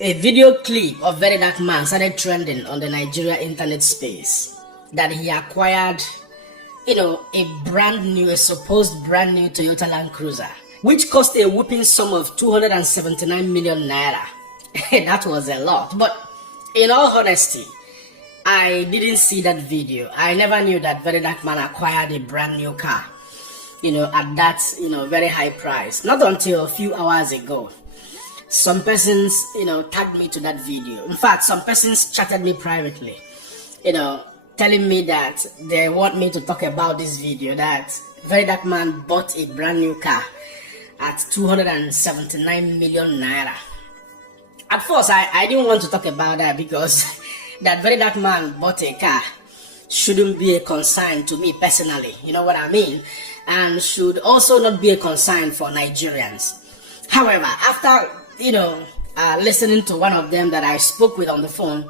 A video clip of very dark man started trending on the Nigeria internet space that he acquired, a supposed brand new Toyota Land Cruiser, which cost a whooping sum of 279 million naira. That was a lot, but in all honesty, I didn't see that video. I never knew that very dark man acquired a brand new car, at that, very high price. Not until a few hours ago. Some persons, tagged me to that video. In fact, some persons chatted me privately, telling me that they want me to talk about this video, that very dark man bought a brand new car at 279 million naira. At first, I didn't want to talk about that because that very dark man bought a car shouldn't be a concern to me personally, you know what I mean? And should also not be a concern for Nigerians. However, after listening to one of them that I spoke with on the phone,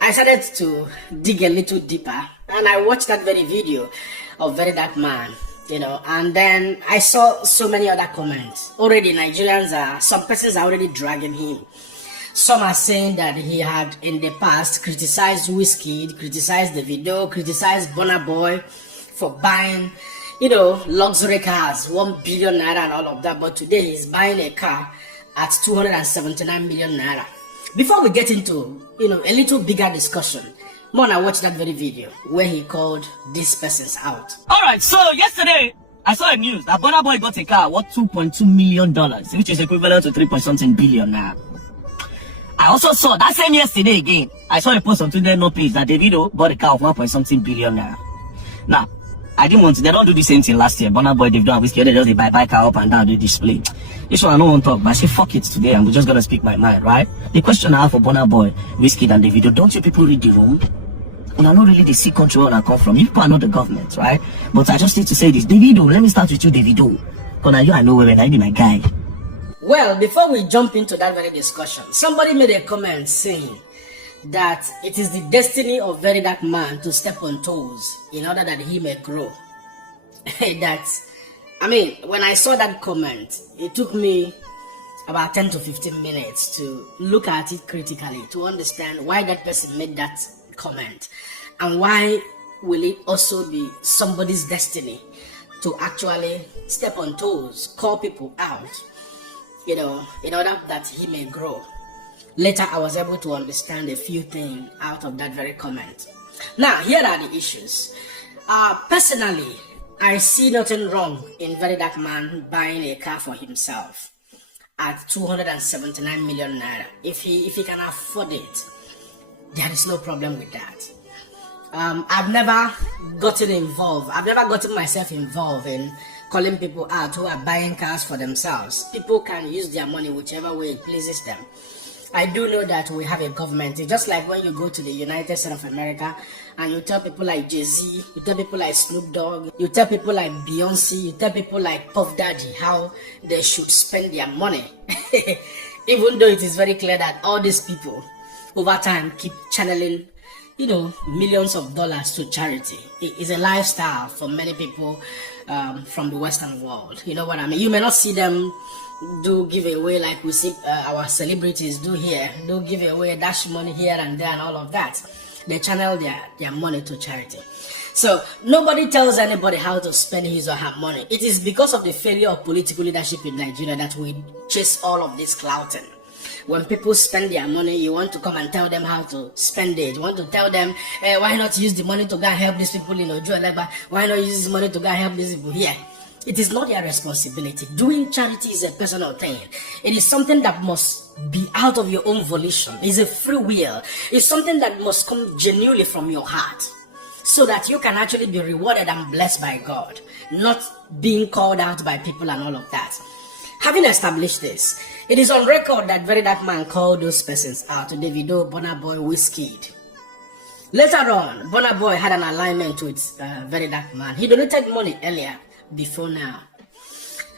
I started to dig a little deeper, and I watched that very video of very dark man, and then I saw so many other comments. Already some persons are already dragging him. Some are saying that he had in the past criticized Whiskey, criticized the video, criticized Burna Boy for buying, luxury cars, 1 billion naira and all of that, but today he's buying a car at 279 million naira. Before we get into, a little bigger discussion, Mona watched that very video where he called these persons out. Alright, so yesterday, I saw a news that Burna Boy got a car worth $2.2 million, which is equivalent to 3.something billion now. I also saw, that same yesterday again, I saw a post on Twitter, no page, that Davido bought a car of 1.something billion now. Now, I didn't want to, they don't do the same thing last year. Burna Boy, Davido and Whiskey, they just buy car up and down, do display. This one I don't want to talk, but I say fuck it today, I'm just gonna speak my mind, right? The question I have for Burna Boy, Whiskey and Davido, don't you people read the room? And I know really the sea country where I come from. You people are not the government, right? But I just need to say this. Davido, let me start with you, Davido. Because I know where I be my guy. Well, before we jump into that very discussion, somebody made a comment saying that it is the destiny of very dark man to step on toes in order that he may grow. When I saw that comment, it took me about 10 to 15 minutes to look at it critically, to understand why that person made that comment, and why will it also be somebody's destiny to actually step on toes, call people out, in order that he may grow. Later, I was able to understand a few things out of that very comment. Now, here are the issues. Personally, I see nothing wrong in very dark man buying a car for himself at 279 million naira. If he can afford it, there is no problem with that. I've never gotten involved. I've never gotten myself involved in calling people out who are buying cars for themselves. People can use their money whichever way it pleases them. I do know that we have a government. It's just like when you go to the United States of America and you tell people like Jay-Z, you tell people like Snoop Dogg, you tell people like Beyonce, you tell people like Puff Daddy how they should spend their money. Even though it is very clear that all these people over time keep channeling, millions of dollars to charity. It is a lifestyle for many people from the Western world. You know what I mean? You may not see them do giveaway like we see our celebrities do here, do giveaway, dash money here and there and all of that. They channel their money to charity. So nobody tells anybody how to spend his or her money. It is because of the failure of political leadership in Nigeria that we chase all of this clouting. When people spend their money, you want to come and tell them how to spend it. You want to tell them, why not use the money to go and help these people in Ojo Legba? Why not use this money to go and help these people here? It is not your responsibility. Doing charity is a personal thing. It is something that must be out of your own volition. It's a free will. It's something that must come genuinely from your heart, so that you can actually be rewarded and blessed by God, not being called out by people and all of that. Having established this, it is on record that very dark man called those persons out, Davido, Burna Boy, Whiskey. Later on, Burna Boy had an alignment with very dark man. He donated money earlier, before now.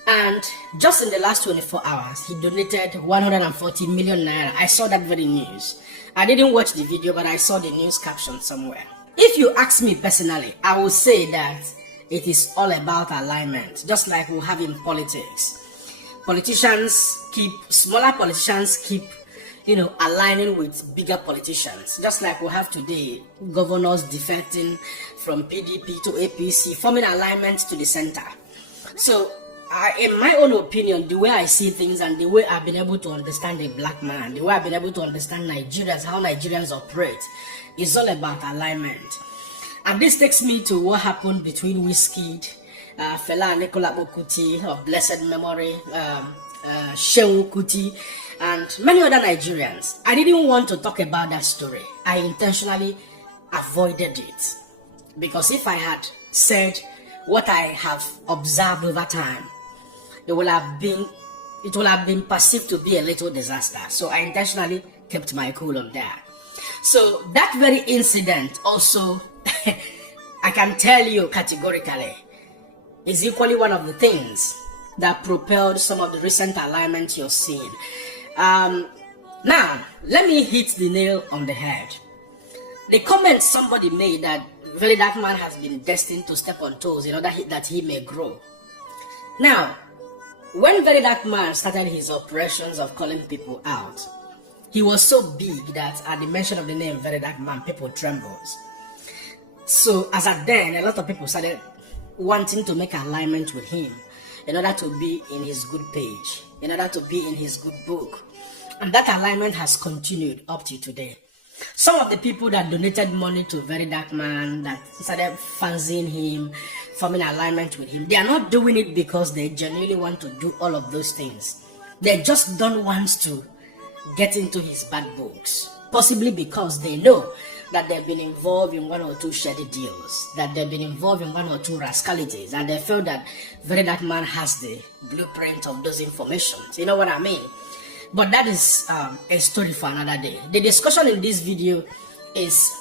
And just in the last 24 hours, he donated 140 million naira. I saw that very news. I didn't watch the video, but I saw the news caption somewhere. If you ask me personally, I will say that it is all about alignment, just like we have in politics. Smaller politicians keep, aligning with bigger politicians, just like we have today, governors defecting from PDP to APC, forming alignments to the center. So, in my own opinion, the way I see things and the way I've been able to understand a black man, the way I've been able to understand Nigerians, how Nigerians operate, is all about alignment. And this takes me to what happened between Wizkid, Fela Anikulapo Kuti of blessed memory, Shehu Kuti, and many other Nigerians. I didn't want to talk about that story. I intentionally avoided it, because if I had said what I have observed over time, it would have been perceived to be a little disaster. So I intentionally kept my cool on that. So that very incident also, I can tell you categorically, is equally one of the things that propelled some of the recent alignments you're seeing. Now, let me hit the nail on the head. The comment somebody made that Very Dark Man has been destined to step on toes in order that he may grow. Now, when Very Dark Man started his operations of calling people out, he was so big that at the mention of the name Very Dark Man, people trembles. So as at then, a lot of people started wanting to make alignment with him in order to be in his good page, in order to be in his good book. And that alignment has continued up to today. Some of the people that donated money to Very Dark Man, that started fancying him, forming alignment with him, they are not doing it because they genuinely want to do all of those things. They just don't want to get into his bad books, possibly because they know that they've been involved in one or two shady deals, that they've been involved in one or two rascalities, and they feel that Very Dark Man has the blueprint of those informations. You know what I mean? But that is a story for another day. The discussion in this video is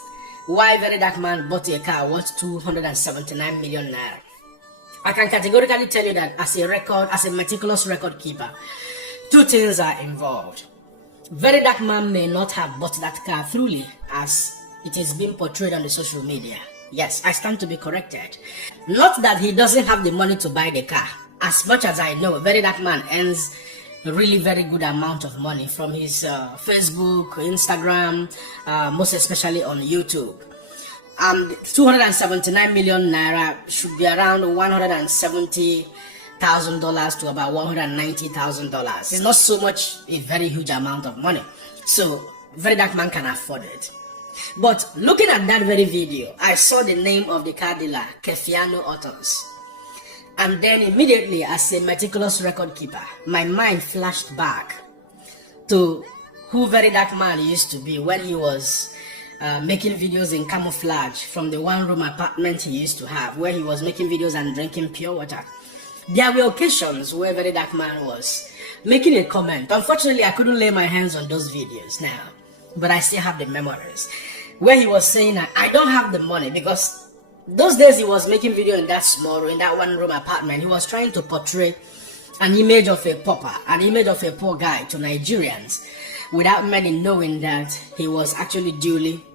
why Very Dark Man bought a car worth 279 million naira. I can categorically tell you that as a meticulous record keeper, two things are involved. Very Dark Man may not have bought that car truly as it is being portrayed on the social media. Yes, I stand to be corrected. Not that he doesn't have the money to buy the car. As much as I know, Very Dark Man earns a really very good amount of money from his Facebook, Instagram, most especially on YouTube. 279 million naira should be around $170,000 to about $190,000. It's not so much a very huge amount of money. So Very Dark Man can afford it. But looking at that very video, I saw the name of the car dealer, Kefiano Autos. And then immediately, as a meticulous record keeper, my mind flashed back to who Very Dark Man used to be when he was making videos in camouflage from the one-room apartment he used to have, where he was making videos and drinking pure water. There were occasions where Very Dark Man was making a comment. Unfortunately, I couldn't lay my hands on those videos now, but I still have the memories, where he was saying that I don't have the money, because those days he was making video in that small room, in that one-room apartment. He was trying to portray an image of a pauper, an image of a poor guy to Nigerians, without many knowing that he was actually duly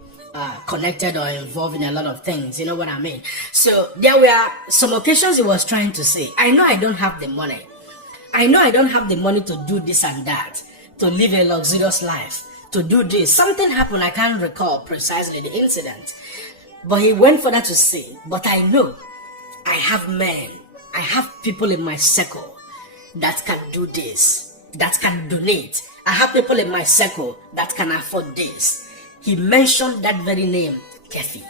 connected or involved in a lot of things. You know what I mean? So there were some occasions he was trying to say, I know I don't have the money. I know I don't have the money to do this and that, to live a luxurious life, to do this. Something happened, I can't recall precisely the incident. But he went further to say, but I know I have men, I have people in my circle that can do this, that can donate. I have people in my circle that can afford this. He mentioned that very name, Kefi.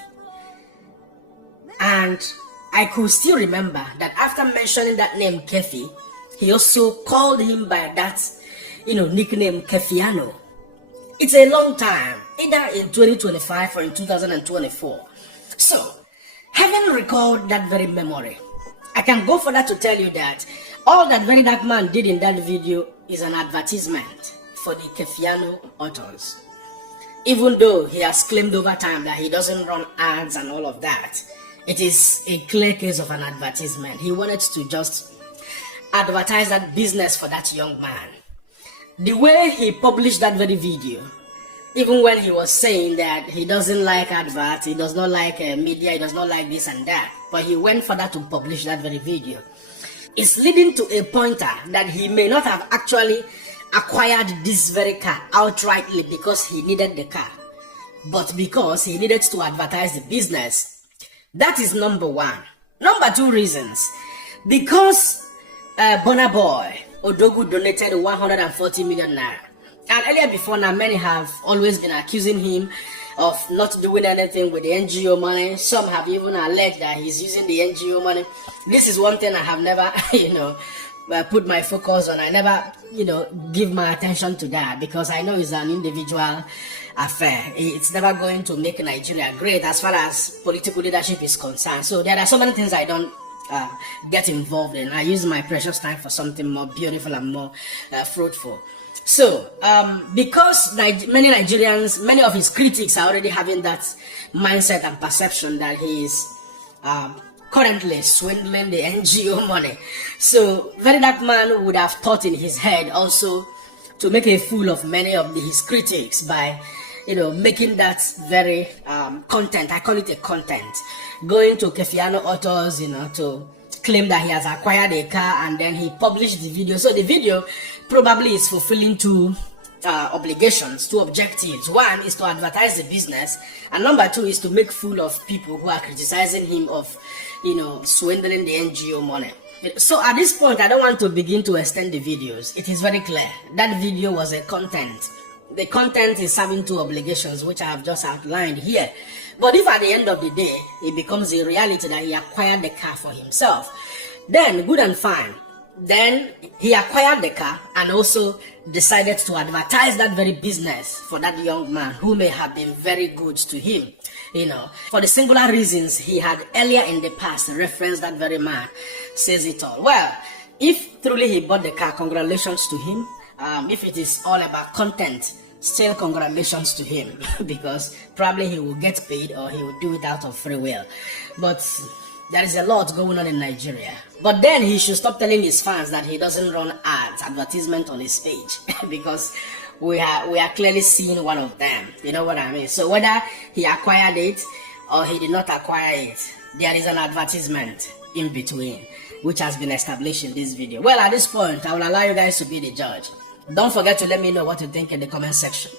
And I could still remember that after mentioning that name, Kefi, he also called him by that, nickname, Kefiano. It's a long time, either in 2025 or in 2024. So, having recalled that very memory, I can go further to tell you that all that Very Dark Man did in that video is an advertisement for the Kefiano Autos. Even though he has claimed over time that he doesn't run ads and all of that, it is a clear case of an advertisement. He wanted to just advertise that business for that young man. The way he published that very video, even when he was saying that he doesn't like adverts, he does not like media, he does not like this and that, but he went further to publish that very video, it's leading to a pointer that he may not have actually acquired this very car outrightly because he needed the car, but because he needed to advertise the business. That is number one. Number two reasons, because Burna Boy Odogu donated 140 million naira. And earlier before now, many have always been accusing him of not doing anything with the NGO money. Some have even alleged that he's using the NGO money. This is one thing I have never, put my focus on. I never, give my attention to that, because I know it's an individual affair. It's never going to make Nigeria great as far as political leadership is concerned. So there are so many things I don't get involved in. I use my precious time for something more beautiful and more fruitful. So, because many Nigerians, many of his critics are already having that mindset and perception that he is currently swindling the NGO money. So, very dark man would have thought in his head also to make a fool of many of his critics by, making that very content. I call it a content. Going to Kefiano Autos, to claim that he has acquired a car, and then he published the video. So the video probably is fulfilling two obligations, two objectives. One is to advertise the business, and number two is to make fool of people who are criticizing him of, swindling the NGO money. So at this point, I don't want to begin to extend the videos. It is very clear. That video was a content. The content is serving two obligations, which I have just outlined here. But if at the end of the day, it becomes a reality that he acquired the car for himself, then good and fine. Then he acquired the car and also decided to advertise that very business for that young man who may have been very good to him, for the singular reasons he had earlier in the past referenced. That very man says it all. Well, if truly he bought the car, congratulations to him. If it is all about content, still congratulations to him, because probably he will get paid or he will do it out of free will. But there is a lot going on in Nigeria. But then he should stop telling his fans that he doesn't run ads, advertisement on his page, because we are clearly seeing one of them. You know what I mean? So whether he acquired it or he did not acquire it, there is an advertisement in between, which has been established in this video. Well, at this point, I will allow you guys to be the judge. Don't forget to let me know what you think in the comment section.